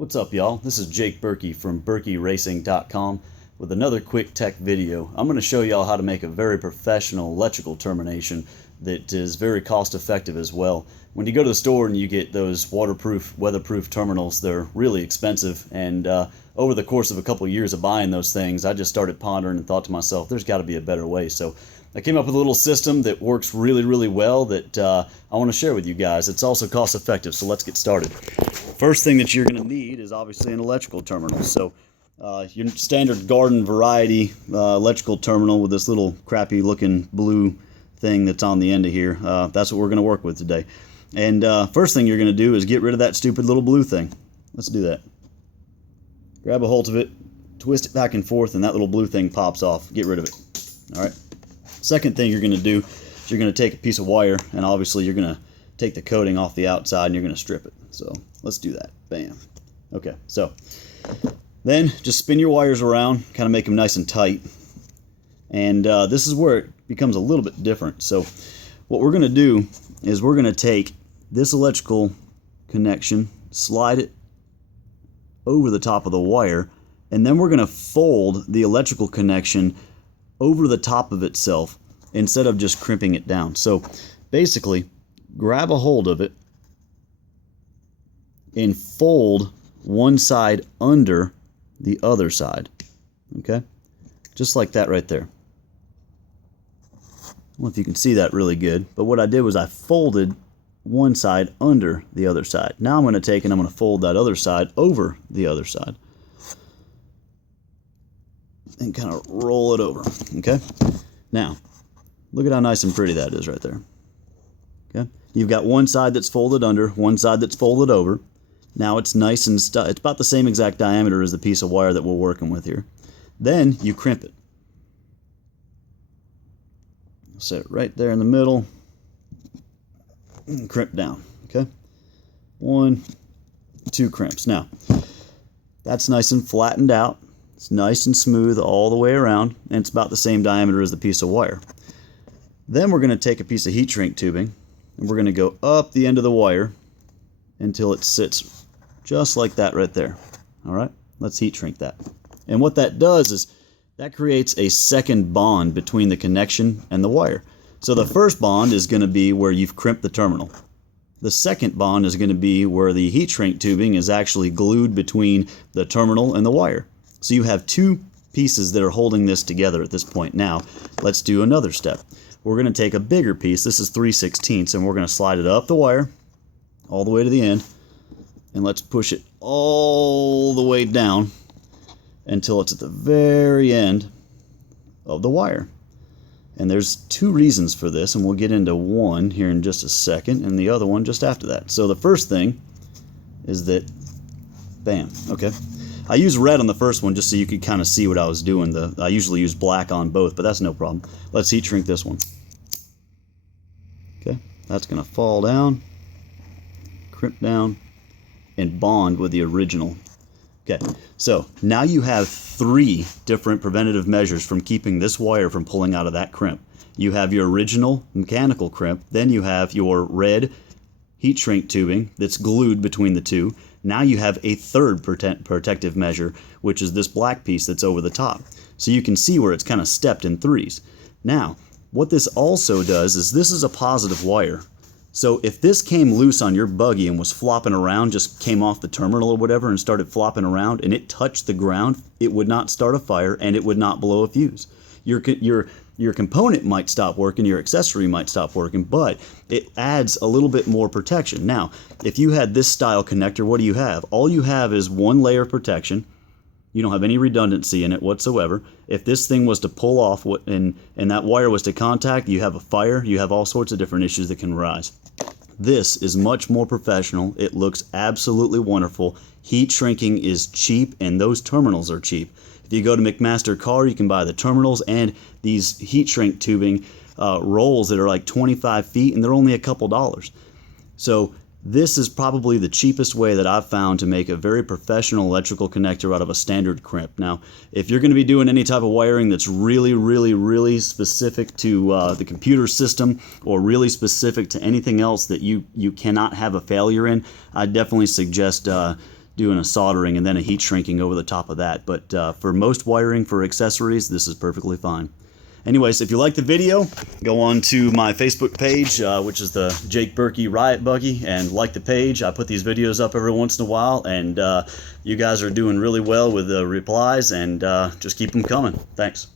What's up, y'all? This is Jake Berkey from BerkeyRacing.com with another quick tech video. I'm going to show y'all how to make a very professional electrical termination that is very cost effective as well. When you go to the store and you get those waterproof, weatherproof terminals, they're really expensive, and over the course of a couple years of buying those things, I just started pondering and thought to myself, there's got to be a better way. So I came up with a little system that works really well that I want to share with you guys. It's also cost effective, so let's get started. First thing that you're going to need is obviously an electrical terminal. So your standard garden variety electrical terminal with this little crappy looking blue thing that's on the end of here. That's what we're going to work with today. And first thing you're going to do is get rid of that stupid little blue thing. Let's do that. Grab a hold of it, twist it back and forth, and that little blue thing pops off. Get rid of it. All right. Second thing you're going to do is you're going to take a piece of wire, and obviously you're going to take the coating off the outside and you're going to strip it. So let's do that. Bam. Okay, so then just spin your wires around, kind of make them nice and tight. And this is where it becomes a little bit different. So what we're going to do is we're going to take this electrical connection, slide it over the top of the wire, and then we're going to fold the electrical connection over the top of itself instead of just crimping it down. So basically, grab a hold of it and fold one side under the other side. Okay? Just like that right there. I don't know if you can see that really good, but what I did was I folded one side under the other side. Now I'm going to take and I'm going to fold that other side over the other side and kind of roll it over. Okay? Now, look at how nice and pretty that is right there. Okay? You've got one side that's folded under, one side that's folded over. Now it's nice and it's about the same exact diameter as the piece of wire that we're working with here. Then you crimp it. Set it right there in the middle and crimp down. Okay? 1, 2 crimps. Now, that's nice and flattened out. It's nice and smooth all the way around, and it's about the same diameter as the piece of wire. Then we're going to take a piece of heat shrink tubing, and we're going to go up the end of the wire until it sits just like that right there. All right, let's heat shrink that. And what that does is that creates a second bond between the connection and the wire. So the first bond is going to be where you've crimped the terminal. The second bond is going to be where the heat shrink tubing is actually glued between the terminal and the wire. So you have two pieces that are holding this together at this point. Now, let's do another step. We're going to take a bigger piece, this is 3/16, and we're going to slide it up the wire, all the way to the end, and let's push it all the way down until it's at the very end of the wire. And there's two reasons for this, and we'll get into one here in just a second, and the other one just after that. So the first thing is that, bam, okay. I used red on the first one just so you could kind of see what I was doing. I usually use black on both, but that's no problem. Let's heat shrink this one. Okay, that's going to fall down, crimp down, and bond with the original. Okay, so now you have 3 different preventative measures from keeping this wire from pulling out of that crimp. You have your original mechanical crimp, then you have your red heat shrink tubing that's glued between the two. Now you have a third protective measure, which is this black piece that's over the top. So you can see where it's kind of stepped in 3s. Now, what this also does is this is a positive wire. So if this came loose on your buggy and was flopping around, just came off the terminal or whatever and started flopping around and it touched the ground, it would not start a fire and it would not blow a fuse. Your component might stop working, your accessory might stop working, but it adds a little bit more protection. Now, if you had this style connector, what do you have? All you have is one layer of protection. You don't have any redundancy in it whatsoever. If this thing was to pull off and that wire was to contact, you have a fire, you have all sorts of different issues that can arise. This is much more professional. It looks absolutely wonderful. Heat shrinking is cheap, and those terminals are cheap. If you go to McMaster Car, you can buy the terminals and these heat shrink tubing rolls that are like 25 feet, and they're only a couple dollars. So this is probably the cheapest way that I've found to make a very professional electrical connector out of a standard crimp. Now, if you're going to be doing any type of wiring that's really specific to the computer system, or really specific to anything else that you cannot have a failure in, I definitely suggest doing a soldering and then a heat shrinking over the top of that. But for most wiring for accessories, this is perfectly fine. Anyways, if you like the video, go on to my Facebook page, which is the Jake Berkey Riot Buggy, and like the page. I put these videos up every once in a while, and you guys are doing really well with the replies, and just keep them coming. Thanks.